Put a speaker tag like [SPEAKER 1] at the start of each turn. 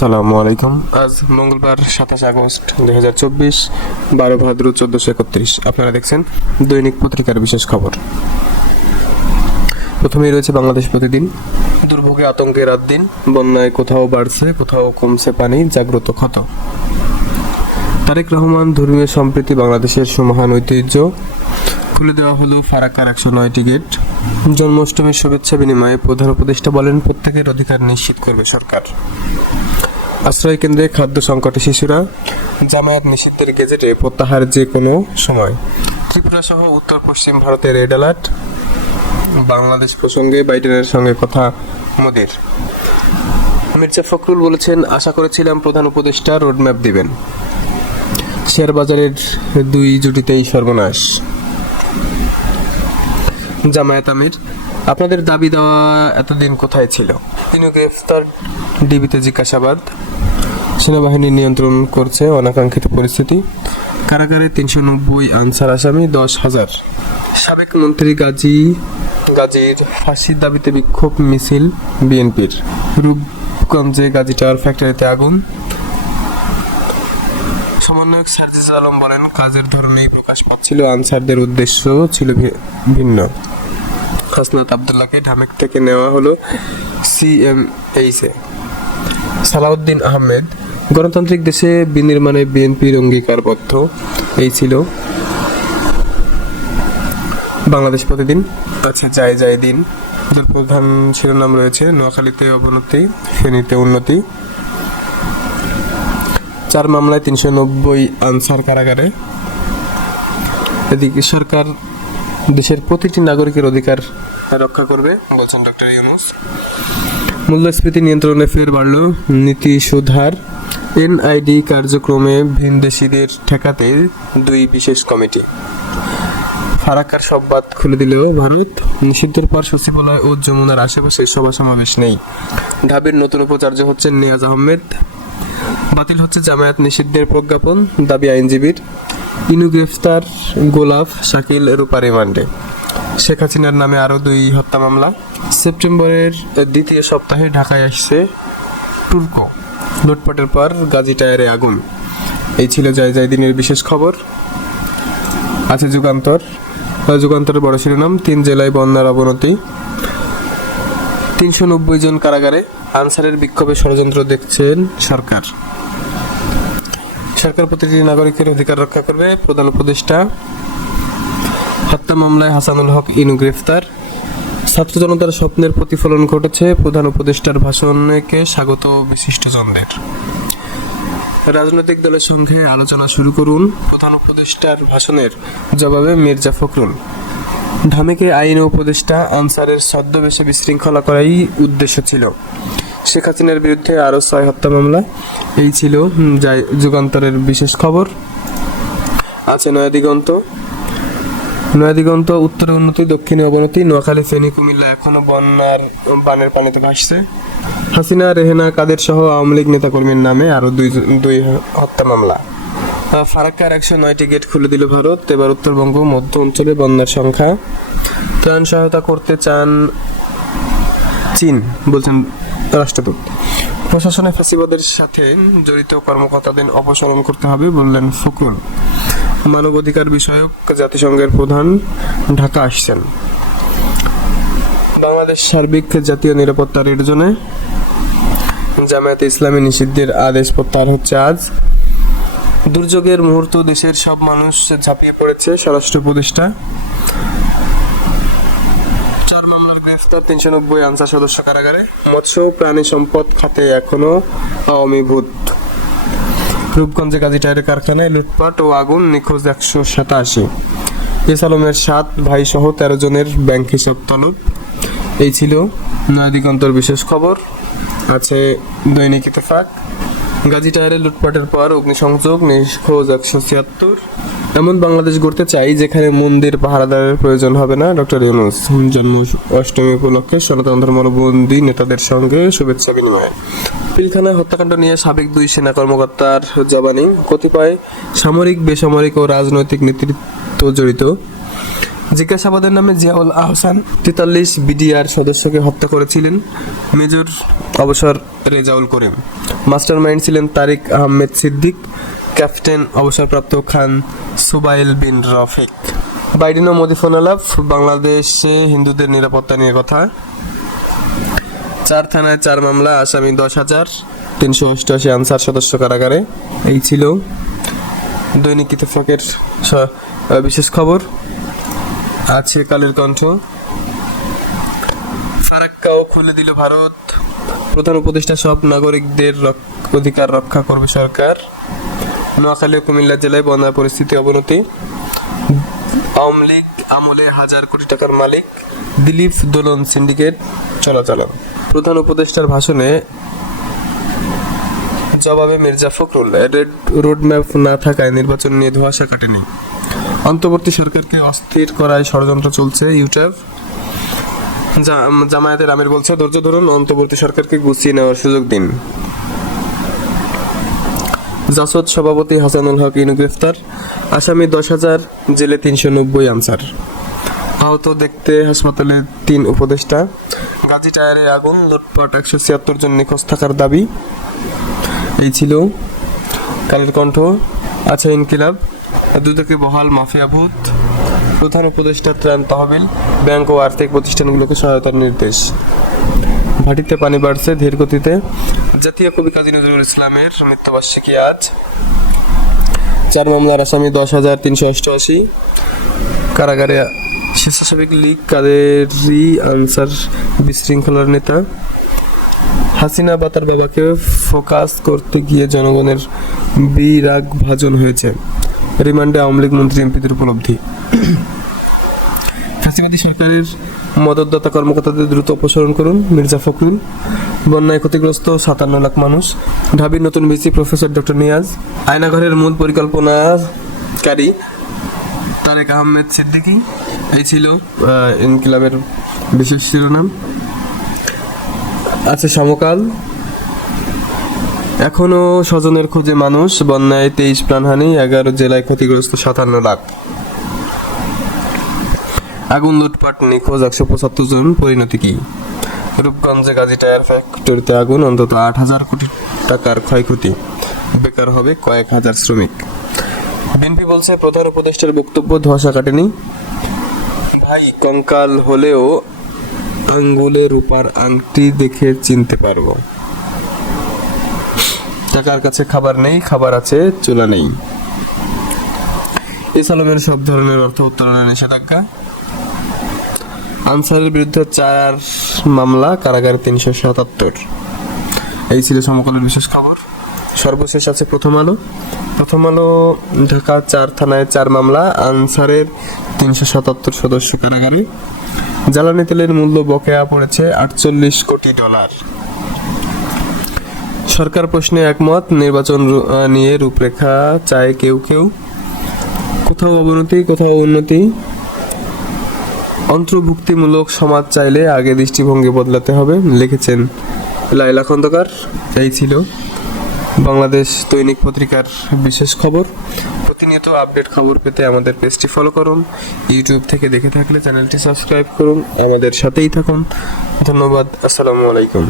[SPEAKER 1] আসসালামু আলাইকুম। আজ মঙ্গলবার সাতাশ আগস্ট দুই হাজার চব্বিশ, বারো ভাদ্র চোদ্দশো একত্রিশ। আপনারা দেখছেন দৈনিক পত্রিকার বিশেষ খবর। প্রথমেই রয়েছে বাংলাদেশ প্রতিদিন। দুর্ভোগে আতঙ্কে রাত দিন, বন্যায় কোথাও বাড়ছে, কোথাও কমছে পানি, জাগ্রত ক্ষত। তারেক রহমান ধর্মীয় সম্প্রীতি বাংলাদেশের সুমহান ঐতিহ্য। খুলে দেওয়া হলো ফারাক্কার একশো নয়টি গেট। জন্মাষ্টমীর শুভেচ্ছা বিনিময়ে প্রধান উপদেষ্টা বলেন, প্রত্যেকের অধিকার নিশ্চিত করবে সরকার। আশ্রয় কেন্দ্রে খাদ্য সংকটে শিশুরা জামায়াত নিষিদ্ধের গেজেটে প্রত্যাহার যে কোনো সময়। ত্রিপুরা সহ উত্তর পশ্চিম ভারতের রেড অ্যালার্ট, বাংলাদেশ প্রসঙ্গে বাইডেনের সঙ্গে কথা মোদির। মির্জা ফখরুল বলেছেন, আশা করেছিলাম প্রধান উপদেষ্টা রোডম্যাপ দিবেন। শেয়ার বাজারের দুই জুটিতেই সর্বনাশ। জামায়াত আমির, আপনাদের দাবি দেওয়া এতদিন কোথায় ছিল? তিনি গ্রেফতার, ডিবিতে জিজ্ঞাসাবাদ। সেনাবাহিনী নিয়ন্ত্রণ করছে অনাকাঙ্ক্ষিত পরিস্থিতি। কারাগারে তিনশো নব্বই আনসার আসামি, দশ হাজার। সাবেক মন্ত্রী গাজী, গাজীর ফাঁসির দাবিতে বিক্ষোভ মিছিল বিএনপির। রূপগঞ্জে গাজী টাওয়ার ফ্যাক্টরিতে আগুন। সমন্বয়ক সার্জিস আলম বলেন, কাজের ধরনেই প্রকাশ পাচ্ছিল, আনসারদের উদ্দেশ্য ছিল ভিন্ন। হাসনাত আবদুল্লাহকে ঢামেক থেকে নেওয়া হলো সিএমএইসে সালাউদ্দিন আহমেদ গণতান্ত্রিক দেশে বিনির্মাণে বিএনপির অঙ্গীকারবদ্ধ। এই ছিল বাংলাদেশ প্রতিদিন, আছে যায় যায় দিন। প্রধান শিরোনাম রয়েছে, নোয়াখালীতে অবনতি, ফেনীতে উন্নতি। চার মামলায় তিনশো নব্বই আনসার কারাগারে। এদিকে সরকার দেশের প্রতিটি নাগরিকের অধিকার রক্ষা করবে। বলছেন ডক্টর ইউনুস। মূল্যস্ফীতি নিয়ন্ত্রণে ফের বাড়ল নীতি সুধার। এনআইডি কার্যক্রমে ভিনদেশিদের ঠেকাতে দুই বিশেষ কমিটি। ফারাক্কার সব বাদ খুলে দিলেও ভারত নিষিদ্ধের পর সচিবালয় ও যমুনার আশেপাশে সভা সমাবেশ নেই। ঢাবির নতুন উপাচার্য হচ্ছেন নিয়াজ আহমেদ। বাতিল হচ্ছে জামায়াত নিষিদ্ধের প্রজ্ঞাপন দাবি আইনজীবীর। ইনু গ্রেফতার গোলাফ শাকিল রূপা রিমান্ডে। শেখ হাসিনার নামে আরও দুই হত্যা মামলা। সেপ্টেম্বরের দ্বিতীয় সপ্তাহে ঢাকায় আসছে টুর্কো লুটপাটের পর গাজী টায়ারে আগুন। এই ছিল জয় জয় দিনের বিশেষ খবর। আছে যুগান্তর। যুগান্তরের বড় শিরোনাম, তিন জেলায় বন্যার অবনতি। তিনশো নব্বই জন কারাগারে আনসারের বিক্ষোভে ষড়যন্ত্র দেখছেন সরকার। সরকার প্রতিটি নাগরিকের অধিকার রক্ষা করবে। প্রধান উপদেষ্টা, হত্যা মামলায় হাসানুল হক ইনু গ্রেফতার। ছাত্র জনতার স্বপ্নের প্রতিফলন ঘটেছে। প্রধান উপদেষ্টার ভাষণকে স্বাগত বিশিষ্ট বিশিষ্টজনদের রাজনৈতিক দলের সঙ্গে আলোচনা শুরু করুন। প্রধান উপদেষ্টার ভাষণের জবাবে মির্জা ফখরুল। ঢামেকে আইন উপদেষ্টা আনসারের ছদ্মবেশে বিশৃঙ্খলা করাই উদ্দেশ্য ছিল। শেখ হাসিনার বিরুদ্ধে আরও ছয় হত্যা মামলা। এই ছিল যাই- যুগান্তরের বিশেষ খবর। আছে নয়াদিগন্ত। নয়াদিগন্ত উত্তরে উন্নতি, দক্ষিণে অবনতি, নোয়াখালী, ফেনী, কুমিল্লা এখনও বন্যার, বানের পানিতে ভাসছে। হাসিনা, রেহেনা, কাদের সহ আওয়ামী লীগ নেতাকর্মীর নামে আরও দুই দুই হত্যা মামলা। ফারাক্কার একশো নয়টি গেট খুলে দিল ভারত। এবার উত্তরবঙ্গ, মধ্য অঞ্চলে বন্যার সংখ্যা। ত্রাণ সহায়তা করতে চান চীন, বলছেন রাষ্ট্রদূত। প্রশাসনে ফেসিবাদের সাথে জড়িত কর্মকর্তাদের অপসারণ করতে হবে বললেন ফখরুল। মানবাধিকার বিষয়ক জাতিসংঘের প্রধান ঢাকা আসছেন। বাংলাদেশ সার্বিক জাতীয় নিরাপত্তার জন্য জামায়াতে ইসলামী নিষিদ্ধের আদেশ প্রত্যাহার হচ্ছে আজ। দুর্যোগের মুহূর্ত দেশের সব মানুষ ঝাঁপিয়ে পড়েছে স্বরাষ্ট্র উপদেষ্টা চার মামলার গ্রেফতার তিনশো নব্বই আনসার সদস্য কারাগারে। মৎস্য প্রাণী সম্পদ খাতে এখনও আওয়ামী ভূত। রূপগঞ্জে গাজী টায়ারের কারখানায় লুটপাট ও আগুন নিখোঁজ একশো সাতাশি। এস আলমের সাত ভাই সহ তেরো জনের ব্যাংক হিসাব তলব। এই ছিল নয়াদিগন্তর বিশেষ খবর। আছে দৈনিক ইত্তেফাক। গাজী টায়ারে লুটপাটের পর অগ্নিসংযোগ নিখোঁজ একশো ছিয়াত্তর। এমন বাংলাদেশ গড়তে চাই যেখানে মন্দির পাহারাদারের প্রয়োজন হবে না ডক্টর ইউনুস। জন্ম অষ্টমী উপলক্ষে সনাতন ধর্মাবলম্বী নেতাদের সঙ্গে শুভেচ্ছা বিনিময়। পিলখানায় হত্যাকাণ্ড নিয়ে সাবেক দুই সেনা কর্মকর্তার জবানি। কতিপয় সামরিক বেসামরিক ও রাজনৈতিক নেতৃত্ব জড়িত। জিজ্ঞাসাবাদের নামে জিয়াউল আহসান তেতাল্লিশ বিডিআর সদস্যকে হত্যা করেছিলেন মেজর অবসর রেজাউল করিম। মাস্টার মাইন্ড ছিলেন তারিক আহমেদ সিদ্দিক। ক্যাপ্টেন অবসরপ্রাপ্ত খান সুবাইল বিন রফিক। বাইডেন ও মোদি ফোন আলাপ বাংলাদেশে হিন্দুদের নিরাপত্তা নিয়ে কথা। চার থানায় চার মামলা, আসামি দশ হাজার তিনশো অষ্টআশি আনসার সদস্য কারাগারে। এই ছিল দৈনিক ইত্তেফাকের বিশেষ খবর। আছে কালের কণ্ঠ। ফারাক্কাও খুলে দিল ভারত। প্রধান উপদেষ্টা সব নাগরিকদের রক- অধিকার রক্ষা করবে সরকার। নোয়াখালী ও কুমিল্লা জেলায় বন্যা পরিস্থিতি অবনতি। আওয়ামী লীগ আমলে হাজার কোটি টাকার মালিক দিলীপ দোলন সিন্ডিকেট চলাচলন প্রধান উপদেষ্টার ভাষণে জবাবে মির্জা ফখরুল, রেড রোডম্যাপ না থাকায় নির্বাচন নিয়ে ধোঁয়াশা কাটেনি। অন্তর্বর্তী সরকারকে অস্থির করায় ষড়যন্ত্র চলছে ইউটিউব জামায়াতের আমির বলছে, ধৈর্য ধরুন, অন্তর্বর্তী সরকারকে গুছিয়ে নেওয়ার সুযোগ দিন। জাসদ সভাপতি হাসানুল হক ইনু গ্রেফতার। আসামি দশ হাজার, জেলে তিনশো নব্বই আনসার। আহত দেখতে হাসপাতালে তিন উপদেষ্টা। গাজী টায়ারে আগুন, লুটপাট একশো ছিয়াত্তর জন নিখোঁজ থাকার দাবি। এই ছিল কালের কণ্ঠ। আছে ইনকিলাব, দুদকে বহাল মাফিয়া ভূত। প্রধান উপদেষ্টা ত্রাণ তহবিল, ব্যাংক ও আর্থিক প্রতিষ্ঠানগুলোকে সহায়তার নির্দেশ। ভাটিতে পানি বাড়ছে ধীর গতিতে। জাতীয় কবি কাজী নজরুল ইসলামের মৃত্যুবার্ষিকী আজ। চার মামলার আসামি দশ হাজার তিনশো অষ্টআশি। কারাগারে স্বেচ্ছাসেবক লীগ কাদেরি আনসার বিশৃঙ্খলার নেতা। হাসিনা বা তার বাবাকে ফোকাস করতে গিয়ে জনগণের বিরাগ ভাজন হয়েছে। রিমান্ডে আওয়ামী লীগ মন্ত্রী এমপিদের উপলব্ধি। ফ্যাসিবাদী সরকারের মদতদাতা কর্মকর্তাদের দ্রুত অপসারণ করুন, মির্জা ফখরুল। বন্যায় ক্ষতিগ্রস্ত সাতান্ন লাখ মানুষ। ঢাবির নতুন ভিসি প্রফেসর ডক্টর নিয়াজ। আয়নাঘরের মূল পরিকল্পনাকারী তারেক আহমেদ সিদ্দিকী। এই ছিল ইনকিলাবের বিশেষ শিরোনাম। আছে সমকাল। এখনও স্বজনের খোঁজে মানুষ, বন্যায় তেইশ প্রাণহানি, এগারো জেলায় ক্ষতিগ্রস্ত সাতান্ন লাখ। আগুন লুটপাট নিখোঁজ একশো পঁচাত্তর জন। পরিণতি কি? রূপগঞ্জে গাজী টায়ার ফ্যাক্টরিতে আগুন, অন্তত আট হাজার কোটি টাকার ক্ষয়ক্ষতি। বেকার হবে কয়েক হাজার শ্রমিক। বিএনপি বলছে, প্রধান উপদেষ্টার বক্তব্য ধোঁয়াশা কাটেনি। ভাই, কঙ্কাল হলেও আঙ্গুলে রূপার আংটি দেখে চিনতে পারব। টাকার কাছে খাবার নেই, খাবার আছে, চুলা নেই। ইসলামের সব ধরনের অর্থ উত্তোলনের নিষেধাজ্ঞা। আনসারের বিরুদ্ধে চার মামলা, কারাগারে তিনশো সাতাত্তর। এই ছিল সমকালের বিশেষ খবর। সর্বশেষ আছে প্রথম আলো। প্রথম আলো, ঢাকা চার থানায় চার মামলা, আনসারের তিনশো সাতাত্তর সদস্য কারাগারে। জ্বালানি তেলের মূল্য বকেয়া পড়েছে আটচল্লিশ কোটি ডলার। সরকার প্রশ্নে একমত, নির্বাচন নিয়ে রূপরেখা চায় কেউ কেউ। কোথাও অবনতি, কোথাও উন্নতি। অন্তর্ভুক্তিমূলক সমাজ চাইলে আগে দৃষ্টিভঙ্গি বদলাতে হবে, লিখেছেন লাইলা খন্দকার। এই ছিল বাংলাদেশ দৈনিক পত্রিকার বিশেষ খবর। প্রতিনিয়ত আপডেট খবর পেতে আমাদের পেজটি ফলো করুন ইউটিউব থেকে দেখে থাকলে চ্যানেলটি সাবস্ক্রাইব করুন, আমাদের সাথেই থাকুন। ধন্যবাদ, আসসালামু আলাইকুম।